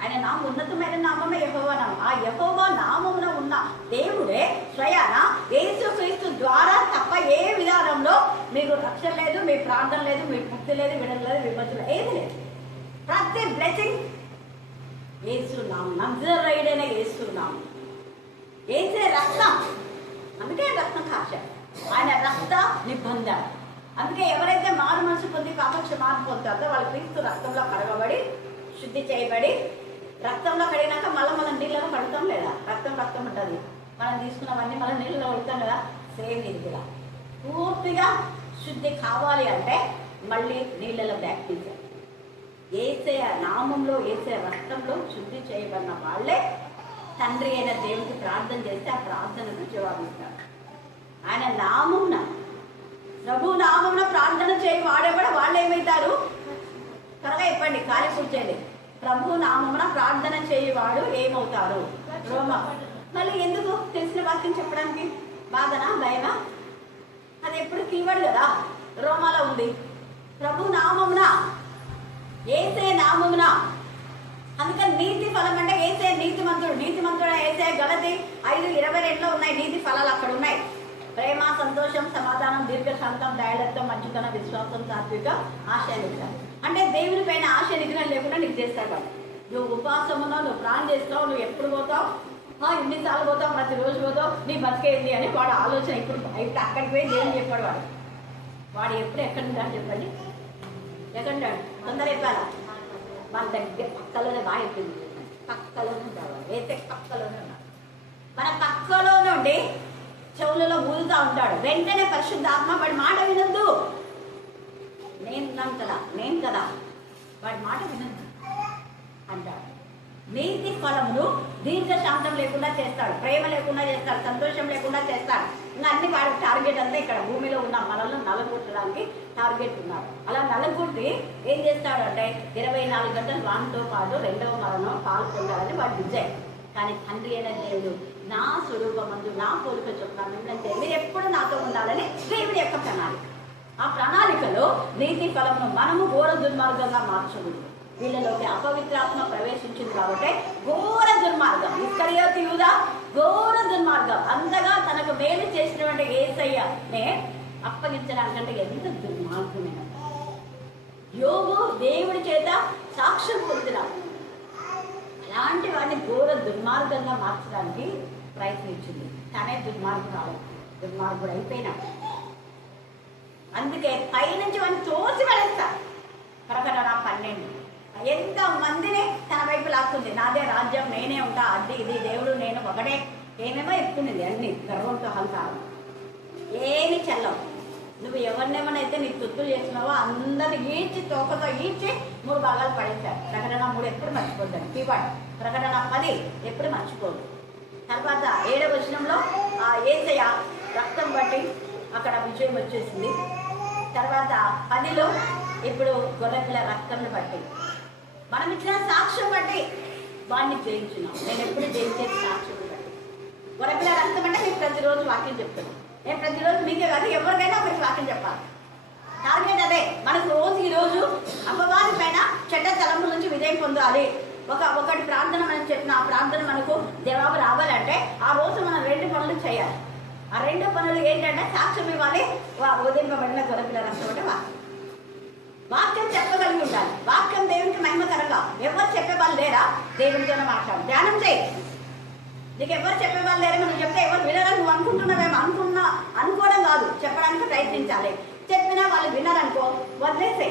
ఆయన నామం ఉన్నతమైన నామమే యెహోవా నామం. ఆ యెహోవా నామమున ఉన్న దేవుడే స్వయాన యేసుక్రీస్తు ద్వారా తప్ప ఏ విధానంలో మీకు రక్షణ లేదు, మీ ప్రార్థన లేదు, మీ ముక్తి లేదు, విడుదల లేదు, విభజన ఏది లేదు. ప్రతి బ్లెస్సింగ్ యేసు నామం, నజరేయుడైన యేసు నామం. యేసే రక్తం, అందుకే రక్తం కాచాడు. ఆయన రక్త నిబంధన. అందుకే ఎవరైతే మారు మనసు పొంది పాప క్షమాపణ పొందుతారో వాళ్ళు క్రీస్తు రక్తంలో కడగబడి శుద్ధి చేయబడి, రక్తంలో కడిగినాక మళ్ళీ మనం నీళ్ళలో కడుగుతాం లేదా? రక్తం ఉంటుంది, మనం తీసుకున్నవన్నీ మళ్ళీ నీళ్ళలో కడుగుతాం కదా. సేమ్ ఇది కూడా పూర్తిగా శుద్ధి కావాలి అంటే మళ్ళీ నీళ్ళలో బ్యాక్టీరియా ఏసే నామంలో, ఏసే రక్తంలో శుద్ధి చేయబడిన వాళ్ళే తండ్రి అయిన దేవునికి ప్రార్థన చేస్తే ఆ ప్రార్థనకు జవాబిస్తారు. ఆయన నామమున, ప్రభు నామమున ప్రార్థన చేయి వాడేవాడు వాళ్ళు ఏమవుతారు? త్వరగా చెప్పండి, ఖాళీ కూర్చోండి. ప్రభు నామమున ప్రార్థన చేయవాడు ఏమవుతారు? రోమ. మళ్ళీ ఎందుకు తెలిసిన వాక్యం చెప్పడానికి బాధనా, భయమా? అది ఎప్పుడు కీవర్డ్ కదా, రోమాలో ఉంది. ప్రభు నామమున, ఏసే నామమున. అందుకని నీతి ఫలం అంటే ఏసే నీతిమంతుడు. నీతిమంతుడు ఏసే. గలతీ 5:22 ఉన్నాయి నీతి ఫలాలు అక్కడ ఉన్నాయి. ప్రేమ, సంతోషం, సమాధానం, దీర్ఘశాంతం, దయాళత్వం, మంచితనం, విశ్వాసం, సాత్విక, ఆశ నిగ్రహం. అంటే దేవుని పైన ఆశ నిగ్రహం లేకుండా నీకు చేస్తాడు. నువ్వు ఉపవాసమునో, నువ్వు ప్రాణం చేస్తావు, నువ్వు ఎప్పుడు పోతావు, ఇన్నిసార్లు పోతావు, ప్రతిరోజు పోతావు, నీ బతికేంది అని వాడు ఆలోచన. ఇప్పుడు అక్కడికి పోయి దేవుని చెప్పాడు వాడు ఎప్పుడు ఎక్కడ ఉంటాడు చెప్పండి? ఎక్కడుంటాడు? తొందర చెప్పాలా? మన దగ్గర పక్కలోనే బాగా చెప్పింది, పక్కలోనే ఉంటాడు. అయితే పక్కలోనే ఉన్నాడు. మన పక్కలో నుండి చెవులలో ఊదుతూ ఉంటాడు. వెంటనే పరిశుద్ధాత్మ వాడి మాట వినొద్దు. నేను కదా వాడి మాట వినొద్దు అంటాడు. నీతి ఫలమును దీర్ఘశాంతం లేకుండా చేస్తాడు, ప్రేమ లేకుండా చేస్తాడు, సంతోషం లేకుండా చేస్తాడు. ఇంకా అన్ని వాడి టార్గెట్ అంతా ఇక్కడ భూమిలో ఉన్న మనల్ని నలగొట్టడానికి టార్గెట్ ఉన్నాడు. అలా నలగొట్టి ఏం చేస్తాడు అంటే 24 గంటలు వానితో పాటు రెండవ మరణం పాల్గొండాలని వాడు డిజైన్. కానీ తండ్రి అయిన దేవుడు నా స్వరూపమందు, నా పోలిక చొప్పున మిమ్మల్ని మీరు ఎప్పుడు నాతో ఉండాలని దేవుడి యొక్క ప్రణాళిక. ఆ ప్రణాళికలో నీతి ఫలమును మనము ఘోర దుర్మార్గంగా మార్చకూడదు. వీళ్ళలోకి అపవిత్రాత్మ ప్రవేశించింది కాబట్టి ఘోర దుర్మార్గం. ఇస్కరియోతు యూదా ఘోర దుర్మార్గం. అంతగా తనకు మేలు చేసినటువంటి యేసయ్యనే అప్పగించడానికంటే ఎంత దుర్మార్గమైన. యోబు దేవుడి చేత సాక్ష్యం పొందినాడు. అలాంటి వాడిని ఘోర దుర్మార్గంగా మార్చడానికి ప్రయత్నించింది. తనే దుర్మార్గుడు అయిపోయినాడు. అందుకే పైనుంచి వాడిని తోసి పడేస్తా. ప్రకటన 12 ఎంత మందిని తన వైపు లాక్కుంది. నాదే రాజ్యం, నేనే ఉంటా, అది ఇది దేవుడు నేను ఒకటే. ఏమేమో ఎక్కుంది అన్ని గర్వంతో, అహంకారం. ఏమి చెల్లవు. నువ్వు ఎవరినేమనైతే నీకు తొత్తులు చేసినావో అందరిని ఈడ్చి తోకతో ఈడ్చి 3 భాగాలు పడేశారు. ప్రకటన 3 ఎప్పుడు మర్చిపోతాను. కీవర్డ్ ప్రకటన 10 ఎప్పుడు మర్చిపోదు. తర్వాత 7వ వచనంలో ఆ యేసయ్య రక్తం బట్టి అక్కడ విజయం వచ్చేసింది. తర్వాత 10లో ఇప్పుడు గొర్రెపిల్ల రక్తం బట్టి మనం ఇచ్చిన సాక్ష్యం బట్టి వాడిని జయించున్నాం. నేను ఎప్పుడు జయించేది సాక్ష్యం బట్టి. గొర్రెపిల్ల రక్తం అంటే మీకు ప్రతిరోజు వాక్యం చెప్తున్నాను. నేను ప్రతిరోజు మీకే కాదు ఎవరికైనా ఒకరికి వాక్యం చెప్పాలి. టార్గెట్ అదే. మనకు ఈరోజు అపవాది పైన చెడ్డ తలంపుల నుంచి విజయం పొందాలి. ఒకటి ప్రార్థన మనం చెప్పిన ఆ ప్రార్థన మనకు జవాబు రావాలంటే ఆ రోజు మనం 2 పనులు చేయాలి. ఆ 2 పనులు ఏంటంటే సాక్ష్యం ఇవ్వాలి. ఉదయింపబడిన గొర్రెపిల్ల రక్తం అంటే వాక్యం చెప్పగలిగి ఉండాలి. వాక్యం దేవునికి మహిమకరంగా. ఎవరు చెప్పేవాళ్ళు లేరా? దేవునితోనే మాట్లాడు. ధ్యానం చేయి. నీకు ఎవరు చెప్పేవాళ్ళు లేరా? నువ్వు చెప్తే ఎవరు వినరని నువ్వు అనుకుంటున్నావేమో. అనుకోవడం కాదు, చెప్పడానికి ప్రయత్నించాలి. చెప్పినా వాళ్ళు వినరనుకో, వదిలేసే.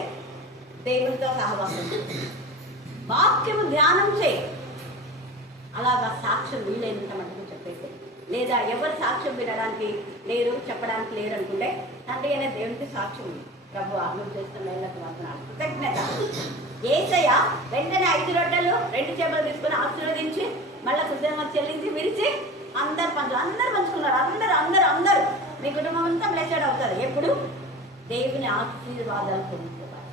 దేవునితో సహవాసం, వాక్యము ధ్యానం చేయి. అలాగా సాక్ష్యం వీలైనంత మటుకు చెప్పేసి. లేదా ఎవరు సాక్ష్యం వినడానికి లేరు, చెప్పడానికి లేరు అనుకుంటే తండ్రి అనే దేవునికి సాక్ష్యం ఉంది. ప్రభు అభివృద్ధి చేస్తున్న వేళ్ళకు వందనాలు, కృతజ్ఞత. యేసయ్య వెంటనే 5 రొట్టెలు 2 చేపలు తీసుకుని ఆశీర్వదించి మళ్ళీ కృతజ్ఞత చెల్లించి విరిచి అందరు పంచుకున్నారు. అందరూ మీ కుటుంబం అంతా బ్లెస్డ్ అవుతుంది. ఎప్పుడు దేవుని ఆశీర్వాదాలు పొందుకోవాలి.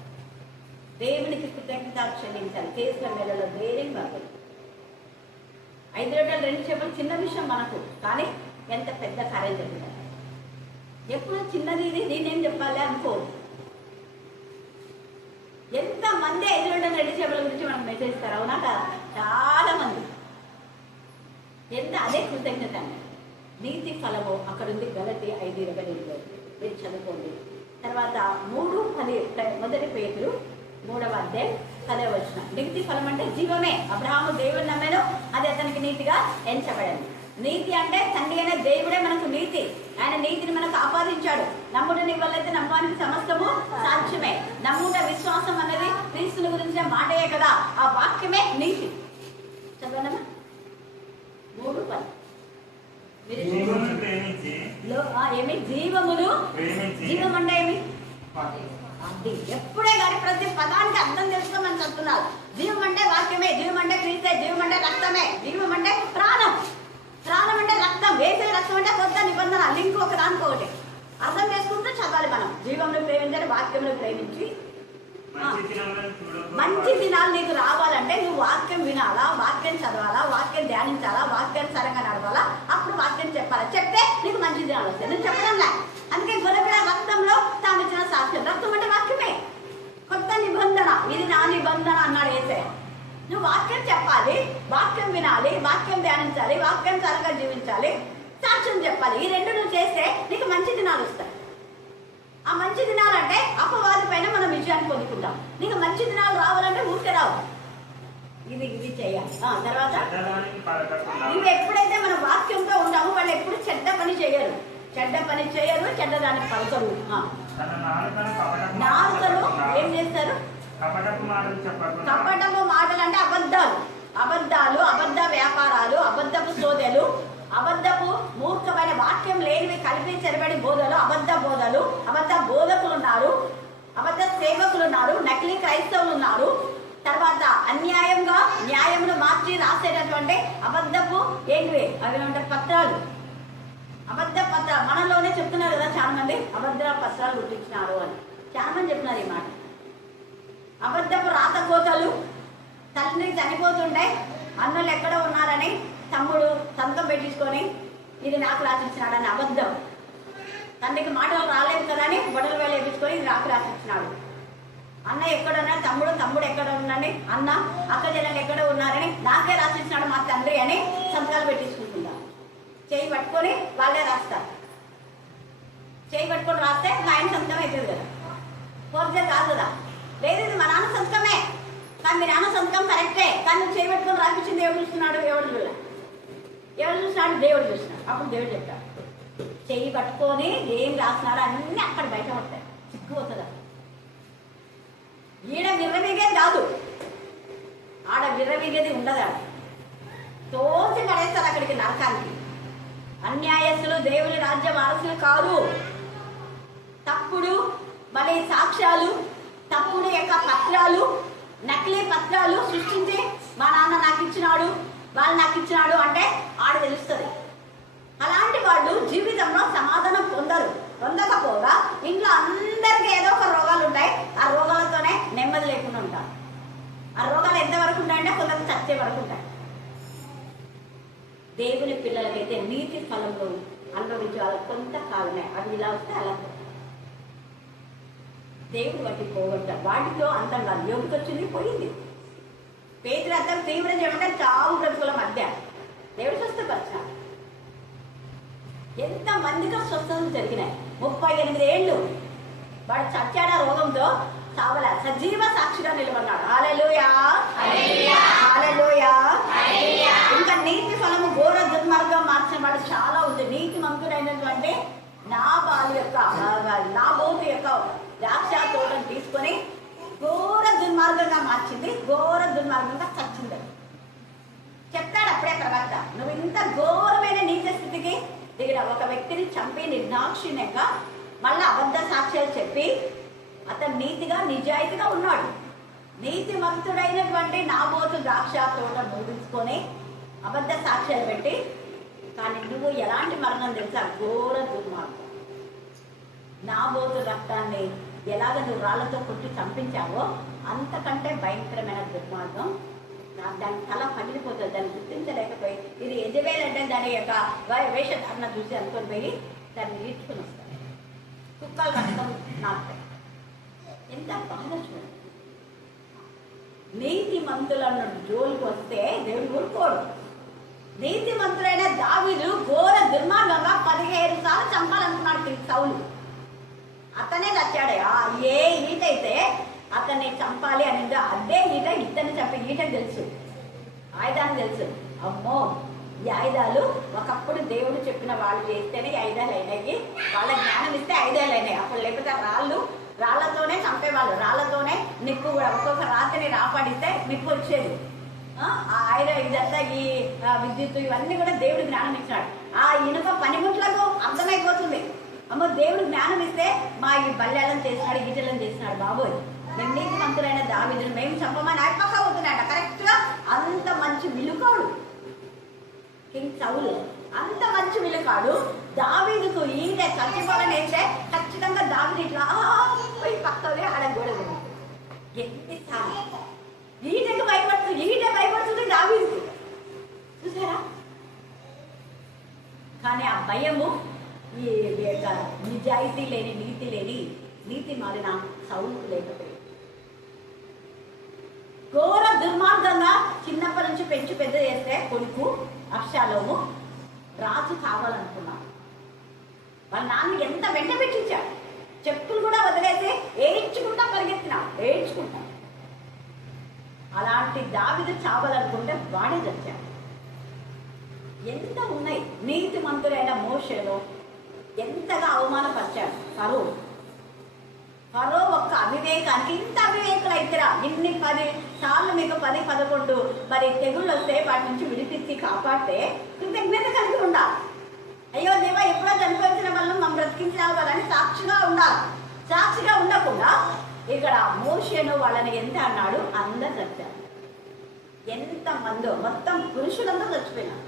దేవునికి కృతజ్ఞత చెల్లించాలి. చేసిన వేళలో దేనిని పడుతుంది. 5 రొట్టెలు 2 చేపలు చిన్న విషయం మనకు, కానీ ఎంత పెద్ద కార్యం జరిగింది. ఎప్పుడు చిన్నది ఇది, నేనేం చెప్పాలి అనుకో. ఎంతమంది 5 రొట్టెలు 2 చేపల గురించి మనకు మెసేజ్ ఇస్తారు, అవునా కదా? చాలా మంది. అదే కృతజ్ఞత అండి. నీతి ఫలము అక్కడ ఉంది. గలతీ 5:28 మీరు చదువుకోండి. తర్వాత 3:10 మొదటి పేతురు 3వ అధ్యాయం 10వ వచనం. నీతి ఫలం అంటే జీవమే. అబ్రహాము దేవుని నమ్మాను, అది అతనికి నీతిగా ఎంచబడింది. నీతి అంటే తండ్రి అనే దేవుడే మనకు నీతి. ఆయన నీతిని మనకు ఆపాదించాడు. నమ్ముట నీ వల్ల అయితే నమ్మడానికి సమస్తము సాధ్యమే. నమ్ముట విశ్వాసం అనేది క్రీస్తుని గురించిన మాటయే కదా, ఆ వాక్యమే నీతి. చదవనమ్మా 3:10. ఏమి జీవములు, జీవం అంటే ఏమి? అది ఎప్పుడే కానీ ప్రతి పదానికి అర్థం తెలుసుకోమని చెప్తున్నారు. జీవం అంటే వాక్యమే, జీవం అంటే క్రీస్తే, జీవం అంటే రక్తమే, జీవం అంటే ప్రాణం. ప్రాణం అంటే రక్తం, వేసే రక్తం అంటే కొత్త నిబంధన, లింక్ ఒక దానికి ఒకటి అర్థం చేసుకుంటూ చదవాలి. మనం జీవంలో ప్రేమించాలి, వాక్యంలో ప్రేమించి. మంచి దినాలు నీకు రావాలంటే నువ్వు వాక్యం వినాలా, వాక్యం చదవాలా, వాక్యం ధ్యానించాలా, వాక్యానుసారంగా నడవాలా, అప్పుడు వాక్యం చెప్పాలా. చెప్తే నీకు మంచి దినాలు వస్తాయి. నువ్వు చెప్పడంలా. అందుకే గొర్రెపిల్ల రక్తంలో తాము ఇచ్చిన సాక్ష్యం. రక్తం అంటే వాక్యమే, కొత్త నిబంధన, ఇది నా నిబంధన అన్నాడు యేసయ్య. నువ్వు వాక్యం చెప్పాలి, వాక్యం వినాలి, వాక్యం ధ్యానించాలి, వాక్యానుసారంగా జీవించాలి, సాక్ష్యం చెప్పాలి. ఈ రెండు నువ్వు చేస్తే నీకు మంచి దినాలు వస్తాయి. ఆ మంచి దినాలంటే అపవాది పైన మనం విజయాన్ని పొందుకుంటాం. నీకు మంచి దినాలు రావాలంటే ఊరికే రావు, ఇది చేయాలి. తర్వాత నువ్వు ఎప్పుడైతే మన వాక్యంతో ఉంటామో వాళ్ళు ఎప్పుడు చెడ్డ పని చేయరు, చెడ్డదానికి పలకరు. నాలుకలు ఏం చేస్తారు? కపటపు మాటలు అంటే అబద్ధాలు, అబద్ధ వ్యాపారాలు, అబద్ధపు సోదెలు, అబద్ధపు మూర్ఖమైన వాక్యం లేనివి కలిపి చెరబడి బోధలు, అబద్ధ బోధకులు ఉన్నారు, అబద్ధ సేవకులు ఉన్నారు, నకిలీ క్రైస్తవులు ఉన్నారు. తర్వాత అన్యాయంగా న్యాయమును మార్చి రాసేటటువంటి అబద్ధపు ఏంటివి అవి ఉంటాయి పత్రాలు, అబద్ధ పత్రాలు. మనలోనే చెప్తున్నారు కదా చాలా మంది, అబద్ధ పత్రాలు గుర్తించినారు అని చాలా మంది చెప్తున్నారు ఈ మాట. అబద్ధపు రాతకోతలు, తండ్రి చనిపోతుంటే అన్నలు ఎక్కడ ఉన్నారని తమ్ముడు సంతం పెట్టించుకొని ఇది నాకు రాసిచ్చినాడని అబద్ధం. తండ్రికి మాటలు రాలేదు కదా అని బొడలు వేలు వేపించుకొని ఇది నాకు రాసిచ్చినాడు. అన్న ఎక్కడున్నా, తమ్ముడు ఎక్కడ ఉన్నాడని, అన్న అక్క చెల్లెలు ఎక్కడ ఉన్నారని నాకే రాసిచ్చినాడు మా తండ్రి అని సంతకాలు పెట్టించుకుంటున్నారు. చేయి పట్టుకొని వాళ్ళే రాస్తారు. చేయి పట్టుకొని రాస్తే మా ఆయన సంతకం అవుతుంది కదా, ఫోర్జర్ కాదు కదా. లేదు ఇది మా నాన్న సంతకమే, కానీ మీ నాన్న సంతకం కరెక్టే, కానీ నువ్వు చేయి పట్టుకొని రాపించింది ఎవరు చూస్తున్నాడు? ఎవరు చూస్తున్నాడు? దేవుడు చూస్తున్నాడు. అప్పుడు దేవుడు చెప్తాడు, చెయ్యి పట్టుకొని ఏం రాస్తున్నాడు అన్నీ అక్కడ బయట పడతాయి. సిగ్గుపోతుంది. ఈడ విర్రవీగేది కాదు, ఆడ విర్రవీగేది ఉండదు. ఆడ తోసి పడేస్తారు అక్కడికి, నరకానికి. అన్యాయస్తులు దేవుని రాజ్య వారసులు కాదు. తప్పుడు మళ్ళీ సాక్ష్యాలు, తప్పుడు యొక్క పత్రాలు, నకిలీ పత్రాలు సృష్టించి మా నాన్న నాకు ఇచ్చినాడు, వాళ్ళు నాకు ఇచ్చినాడు అంటే ఆడ తెలుస్తుంది. అలాంటి వాళ్ళు జీవితంలో సమాధానం పొందకపోగా ఇంట్లో అందరికీ ఏదో ఒక రోగాలు ఉంటాయి. ఆ రోగాలతోనే నెమ్మది లేకుండా ఉంటారు. ఆ రోగాలు ఎంతవరకు ఉంటాయంటే కొందరు చచ్చే వరకు ఉంటాయి. దేవుని పిల్లలకైతే నీతి ఫలంలో అనుభవించే వాళ్ళకి కొంతకాలమే, అవి ఇలా వస్తే అలా దేవుడు వాటి పోగొట్టారు. వాటితో అంతం కాదు. యోగుకి వచ్చింది పోయింది. పేతురు అంతం తీవ్రం చేయమంటే చావు బ్రతుకుల మధ్య దేవుడు స్వస్థపరిచాడు. ఎంత మందితో స్వస్థతలు జరిగినాయి. 38 ఏళ్ళు వాడు చచ్చాడు ఆ రోగంతో, చావలే, సజీవ సాక్షిగా నిలబడ్డాడు. హల్లెలూయా, హల్లెలూయా. ఇంకా నీతి ఫలము ఘోర దుర్మార్గం మార్చిన వాడు చాలా ఉంది. నీతి మంతుడైనటువంటి నాబోతు యొక్క ద్రాక్ష తోటను తీసుకొని ఘోర దుర్మార్గంగా మార్చింది, ఘోర దుర్మార్గంగా చచ్చింది. చెప్తాడు అప్పుడే ప్రవక్త, నువ్వు ఇంత ఘోరమైన నీచ స్థితికి దిగిన ఒక వ్యక్తిని చంపి నిర్దాక్షిణ్యంగా మళ్ళీ అబద్ధ సాక్ష్యాలు చెప్పి అతను నీతిగా నిజాయితీగా ఉన్నాడు. నీతిమంతుడైనటువంటి నాబోతు ద్రాక్ష తోట ముగించుకొని అబద్ధ సాక్ష్యాలు పెట్టి, కానీ నువ్వు ఎలాంటి మరణం తెలుసా? ఘోర దుర్మార్గం. నాబోతు రక్తాన్ని ఎలాగ నువ్వు రాళ్లతో కొట్టి చంపించావో అంతకంటే భయంకరమైన దుర్మార్గం. దాని తల పగిలిపోతుంది. దాన్ని గుర్తించలేకపోయి ఇది యెజబెల్ అంటే దాని యొక్క వేషధారణ చూసి అనుకొని పోయి దాన్ని ఈడ్చుకొని వస్తాయి. కుక్కలు రక్తం నాకుతాయి. ఎంత బాధ చూడండి. నీతి మంతులను జోలికి వస్తే దేవుడు ఊరుకోడు. నీతి మంతులైన దావీదు ఘోర దుర్మార్గంగా 17 సార్లు చంపాలనుకున్నాడు సౌలు. అతనే చచ్చాడే. ఏ ఈటైతే అతన్ని చంపాలి అని అదే ఈట ఇతన్ని చంపే ఈటని తెలుసు, ఆయుధాన్ని తెలుసు. అమ్మో ఈ ఆయుధాలు ఒకప్పుడు దేవుడు చెప్పిన వాళ్ళు చేస్తేనే ఈ ఆయుధాలు అయినాయి. వాళ్ళ జ్ఞానం ఇస్తే ఆయుధాలు అయినాయి. అప్పుడు లేకపోతే రాళ్లతోనే చంపేవాళ్ళు, రాళ్లతోనే నిప్పు కూడా. ఒక్కొక్క రాత్రిని రాపాడిస్తే నిప్పు వచ్చేది. ఇదంతా ఈ విద్యుత్ ఇవన్నీ కూడా దేవుడు జ్ఞానం ఇచ్చినాడు. ఆ ఇనుప పనిముట్లకు అర్థమైపోతుంది, అమ్మో దేవుడు జ్ఞానం ఇస్తే మా ఈ బల్యాలను చేసినాడు, గిట్టెలను చేసినాడు. బాబోయ్, మేము నీతిమంతులైన దావీదును మేము చంపమని ఆయపక్క అవుతున్నాడు. కరెక్ట్ గా అంత మంచి విలుకాడు కింగ్ సౌలు, అంత మంచి విలుకాడు. దావీదుకు ఈట చచ్చిపోవాలని వేస్తే ఖచ్చితంగా దావీదు ఇట్లా పోయి పక్కనే ఆడ గోడ ఎన్నిసార్లు ఈటకు భయపడుతుంది, ఈట భయపడుతుంది దావీదుకు. చూసారా? కానీ ఆ భయము ఈ నిజాయితీ లేని, నీతి మారిన సౌలుకు లేకపోయింది. ఘోర దుర్మార్గంగా చిన్నప్పటి నుంచి పెంచి పెద్ద చేస్తే కొడుకు అబ్షాలోము రాజు కావాలనుకున్నాడు. వాళ్ళ నాన్న ఎంత వెంట పెట్టించాడు, చెప్పులు కూడా వదిలేసి ఏడ్చుకుంటా పరిగెత్తినాడు, ఏడ్చుకుంటా. అలాంటి దావీదు చావాలనుకుంటే వాడే చచ్చాడు. ఎంత ఉన్నాయి. నీతిమంతుడైన మోషేలో ఎంతగా అవమానపరిచాడు ఫరో ఒక్క అవివేకానికి. ఇంత అవివేకులు అయితేరా, ఇన్ని 10 సార్లు మీకు 10, 11 మరి తెగుళ్ళు వస్తే వాటి నుంచి విడిపించి కాపాడితే కృతజ్ఞత కలిగి ఉండాలి. అయ్యో దేవా, ఎప్పుడో చనిపోయిన వల్ల మమ్మల్ని బ్రతికించావు కదా అని సాక్షిగా ఉండాలి. సాక్షిగా ఉండకుండా ఇక్కడ మోషేను వాళ్ళని ఎంత అన్నాడు, అందరు చచ్చారు. ఎంత మందో, మొత్తం పురుషులంతా చచ్చిపోయినారు.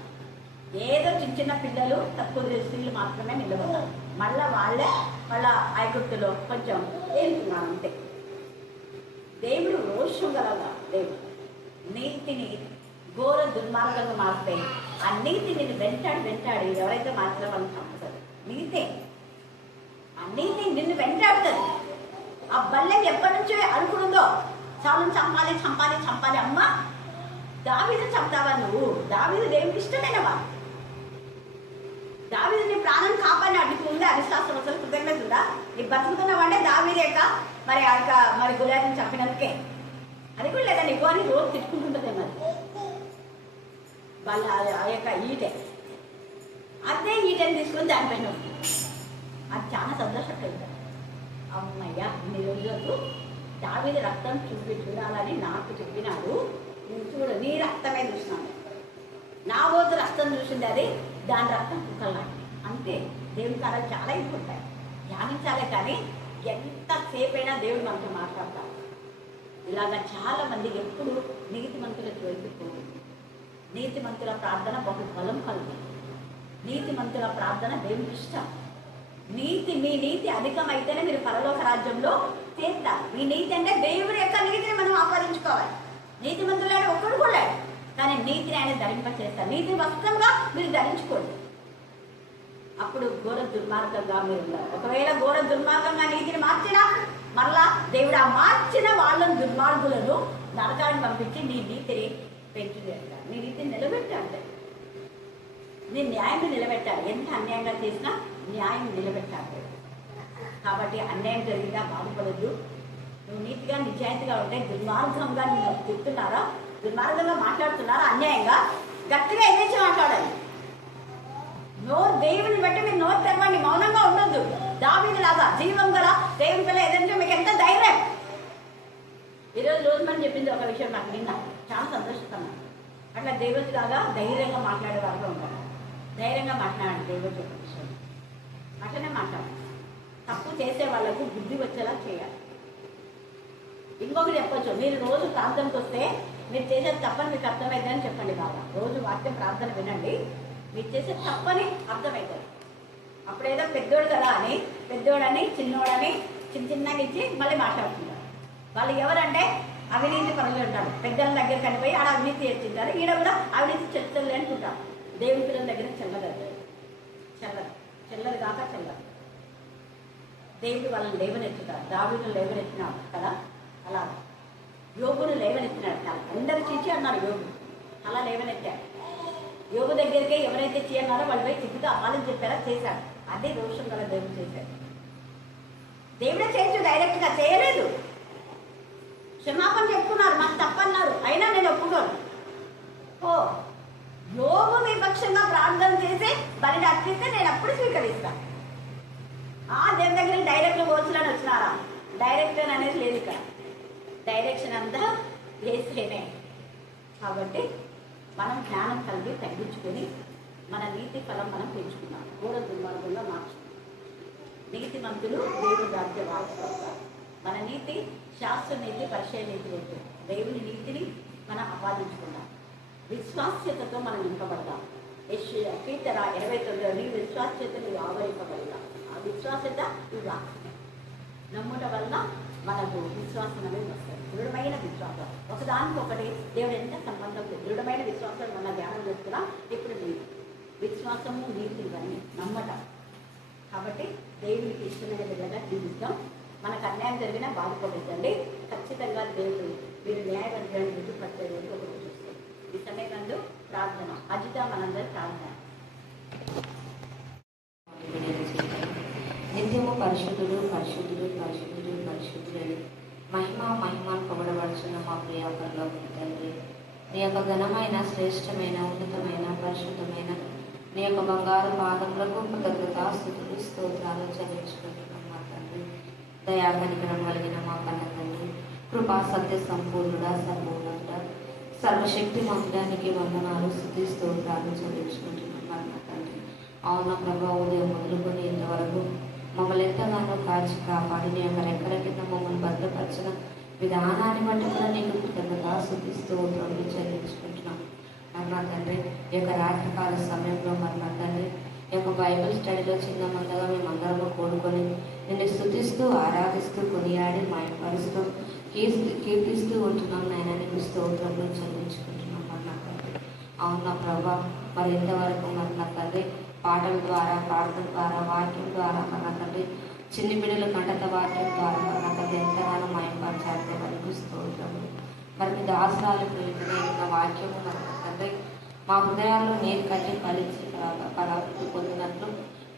ఏదో చిన్న పిల్లలు, తక్కువ స్త్రీలు మాత్రమే నిలబడ్డారు. మళ్ళా వాళ్ళ ఐగుప్తులో కొంచెం ఏలుతున్నారు అంతే. దేవుడు రోషం గలగా, దేవుడు నీతిని ఘోర దుర్మార్గంగా మారితే ఆ నీతిని వెంటాడి ఎవరైతే మాత్రం వాళ్ళు చంపుతారు. ఆ నీతి నిన్ను వెంటాడుతుంది. ఆ బల్లెం ఎప్పటి నుంచో అనుకుందో చాలను చంపాలి. అమ్మ దావీదు చంపుతావా నువ్వు? దావీదు దేవుడికి ఇష్టమైన వాడు. దావీదు నీ ప్రాణం కాపాడినాడు. నీకు ఉందా అవిశ్వాసం, అసలు కృతజ్ఞత ఉందా? నీ బతుకుతున్న వాడే దావీదేక మరి గులాబీని చంపినందుకే. అది కూడా లేదా నీకు అని రోజు తిట్టుకుంటుంటుంది. మరి వాళ్ళ ఆ యొక్క ఈటె, అదే ఈటెని తీసుకొని దానిపైన అది చాలా సంతోషపడతారు. అమ్మయ్య, ఇన్ని రోజులకు దావీదు రక్తం చూడాలని నాకు చెప్పినాడు. నువ్వు చూడు, నీ రక్తమే చూసినాను. నా రోజు రక్తం చూసింది, అది దాని రక్తం కుక్కలాంటి. అంతే. దేవుని కాలం చాలా ఎక్కుంటాయి, ధ్యానించాలే. కానీ ఎంతసేపు అయినా దేవుడు మనతో మాట్లాడతాడు. ఇలాగా చాలా మంది ఎప్పుడు నీతిమంతులకు వెళ్ళిపోతుంది. నీతిమంతుల ప్రార్థన బహు బలం కలుగు. నీతిమంతుల ప్రార్థన దేవునికి ఇష్టం. మీ నీతి అధికమైతేనే మీరు పరలోక రాజ్యంలో చేస్తారు. మీ నీతి అంటే దేవుడి యొక్క నీతిని మనం ఆపాదించుకోవాలి. నీతిమంతులాడు ఒక్కడు కూడా, కానీ నీతిని ఆయన ధరింపచేస్తారు. నీతి వస్త్రంగా మీరు ధరించుకోండి. అప్పుడు ఘోర దుర్మార్గంగా మీరు ఉన్నారు. ఒకవేళ ఘోర దుర్మార్గంగా నీతిని మార్చినా మరలా దేవుడు ఆ మార్చిన వాళ్ళని, దుర్మార్గులను నరకాన్ని పంపించి నీ నీతిని పెంచుతాడు. నీ నీతిని నిలబెట్టాడు. నీ న్యాయాన్ని నిలబెట్టాలి. ఎంత అన్యాయంగా చేసినా న్యాయం నిలబెట్టాలి. కాబట్టి అన్యాయం జరిగిందా బాధపడద్దు. నువ్వు నీతిగా నిజాయితీగా ఉంటే, దుర్మార్గంగా నువ్వు చెప్తున్నారా, దుర్మార్గంగా మాట్లాడుతున్నారా, అన్యాయంగా గట్టిగా ఎదిరించి మాట్లాడాలి. నోరు దేవుని బట్టి మీరు నోరు తెరవండి, మౌనంగా ఉండొద్దు. దావీదులాగా జీవం గల దేవుని పిల్ల ఎదురించే మీకు ఎంత ధైర్యం. ఈరోజు రోజుమని చెప్పింది ఒక విషయం నాకు నిన్న చాలా సంతోషిస్తున్నాను. అట్లా దేవుడిలాగా ధైర్యంగా మాట్లాడే వారిగా ఉంటారు. ధైర్యంగా మాట్లాడండి దేవుడు చెప్పే విషయం. అట్లనే మాట్లాడాలి. తప్పు చేసే వాళ్ళకు బుద్ధి వచ్చేలా చేయాలి. ఇంకొకటి చెప్పొచ్చు, మీరు రోజు ప్రార్థనకు వస్తే మీరు చేసే తప్పని మీకు అర్థమవుతుందని చెప్పండి. బాగా రోజు వాక్యం ప్రార్థన వినండి, మీరు చేసే తప్పని అర్థమవుతుంది. అప్పుడేదో పెద్దోడు కదా అని పెద్దోడని చిన్నోడని చిన్నగా ఇచ్చి మళ్ళీ మాట్లాడుతున్నారు. వాళ్ళు ఎవరంటే అవినీతి పనులు ఉంటారు. పెద్దల దగ్గర కనిపోయి ఆడ అవినీతి చేస్తుంటారు. ఈడ కూడా అవినీతి చెల్లదు అనుకుంటారు. దేవుని పిల్లల దగ్గర చెల్లదు కాక చెల్లదు. దేవుడు వాళ్ళని లేవనెత్తుతారు. దావీదును లేవనెత్తినాడు కదా, అలా యోగును లేవనెత్తినాడు. అందరు చీచి అన్నారు యోగు, అలా లేవనెత్తాడు. యోగు దగ్గరికే ఎవరైతే చేయన్నారో వాళ్ళు పోయి చిక్కుగా అవ్వాలని చెప్పారో చేశాడు. అదే రోషం గల దేవుడు చేశాడు. దేవుడే చేయొచ్చు, డైరెక్ట్గా చేయలేదు. క్షమాపణ చెప్పుకున్నారు, మాకు తప్పన్నారు, అయినా నేను ఒప్పుకోను. యోగు మీ పక్ష సంతోషంగా ప్రార్థన చేసి బలిని అర్పిస్తే నేను అప్పుడు స్వీకరిస్తాను. దేవుని దగ్గర డైరెక్ట్ పోల్చులని వచ్చినారా? డైరెక్టర్ అనేది లేదు ఇక్కడ. డైరెక్షన్ అంతా వేసేనే. కాబట్టి మనం జ్ఞానం కలిగి తగ్గించుకొని మన నీతి ఫలం మనం పెంచుకున్నాం. ఘోర దుర్మార్గంగా మార్చుకున్నాం. నీతిమంతులు దేవుని రాజ్య వారసులు. మన నీతి శాస్త్ర నీతి, పరిచయ నీతి లేదు. దేవుని నీతిని మనం ఆపాదించుకున్నాం. విశ్వాస్యతతో మనం నింపబడతాం. కీర్తన 29 నీ విశ్వాస్యత నీవు ఆవరింపబడతాం. ఆ విశ్వాసత ఈ వాక్యమే. నమ్ముట వల్ల మనకు విశ్వాసం అనేది వస్తుంది. దృఢమైన విశ్వాసం. ఒకదానికొకటి దేవుడు ఎంత సంబంధం లేదు. దృఢమైన విశ్వాసం మన ధ్యానం చేస్తున్నాం. ఇప్పుడు విశ్వాసము నీతి ఇవన్నీ నమ్మటం. కాబట్టి దేవునికి ఇష్టమైన విధంగా జీవిస్తాం. మనకు అన్యాయం జరిగినా బాధపడద్దండి. ఖచ్చితంగా దేవుడు మీరు న్యాయవంతులను రుజుపరిచేది ఒక రోజు వస్తుంది. ఈ సమయంలో ప్రార్థన అజిత మనందరి ప్రార్థన. నిత్యము పరిశుద్ధుడు పరిశుద్ధుడు పరిశుద్ధుడు పరిశుద్ధుడు మహిమాను పొగడబడుచున్న మా ప్రియాపరలో తండ్రి, నీ యొక్క ఘనమైన శ్రేష్టమైన ఉన్నతమైన పరిశుద్ధమైన నీ యొక్క బంగారు పాదములకు కృతజ్ఞతాస్తుతులు స్తోత్రాలు చెల్లించుకుంటున్నాం మా తండ్రి. దయాకనికరం కలిగిన మా కన్న తండ్రి, కృపా సత్య సంపూర్ణుడా సంపూర్ణుడా సర్వశక్తిమంతుడానికి వందనాలు స్తుతి స్తోత్రాలు చెల్లించుకుంటున్నాం మా తండ్రి. అవున ప్రభా, ఉదయం మొదలుకొని ఇంతవరకు మమ్మల్ని ఎంతగానో కాచి కాపాడి నీ యొక్క రెక్కల కింద మమ్మల్ని భద్రపరిచిన విధానాన్ని బట్టి కూడా నీకు కృతజ్ఞత స్తుతి స్తోత్రాలు చెల్లించుకుంటున్నాం నా తండ్రి. ఈ యొక్క రాత్రికాల సమయంలో నా తండ్రి, ఈ యొక్క బైబిల్ స్టడీలో చిన్న మందగా మేమందరము కూడుకొని నిన్ను స్తుతిస్తూ ఆరాధిస్తూ కొనియాడి మాయపరుస్తూ కీర్తిస్తూ ఉంటున్నాం నాయన. నీకు స్తోత్రాలు చెల్లించుకుంటున్నాం నా తండ్రి. అవునా ప్రభా, మరి ఇంతవరకు నా తండ్రి పాటల ద్వారా, ప్రార్థన ద్వారా, వాక్యం ద్వారా మన తండ్రి చిన్ని బిడ్డల కంటత వాక్యం ద్వారా మన తండ్రి ఎంతగానో మాయపరిచారు. మనకు స్తోత్రము. మరి దాసరాలు పెరిగిన వాక్యము మన తండ్రి మా హృదయాల్లో నీరు కట్టి ఫలించి ఫలాభివృద్ధి పొందినట్లు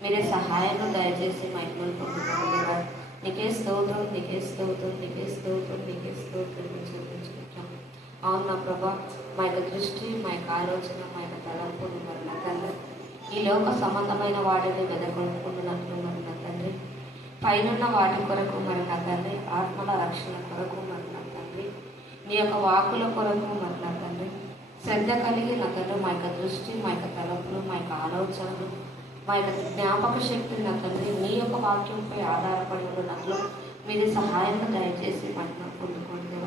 మీరే సహాయాన్ని దయచేసి మహిమలు పొందుకుంటున్నారు. నీకే స్తోత్రం, నీకే స్తోత్రం, నీకే స్తోత్రం, నీకే స్తోత్రం చూపించుకుంటాం. అవును నా ప్రభా, మా యొక్క దృష్టి, మా యొక్క ఆలోచన, మా యొక్క తలంపులు మరి నా తండ్రి ఈ లోక సంబంధమైన వాటిని వెదకొనుకుంటున్నట్లు మరి నా తండ్రి, పైనున్న వాటి కొరకు మరి నా తండ్రి, ఆత్మల రక్షణ కొరకు మరి నా తండ్రి, నీ యొక్క వాకుల కొరకు మరి నా తండ్రి శ్రద్ధ కలిగి నా తండ్రి మా యొక్క దృష్టి, మా యొక్క తలంపులు, మా యొక్క ఆలోచనలు, మా యొక్క జ్ఞాపక శక్తి నా తండ్రి నీ యొక్క వాక్యంపై ఆధారపడి ఉన్నట్లు మీరే సహాయంగా దయచేసి మహిమ పొందుకోండి.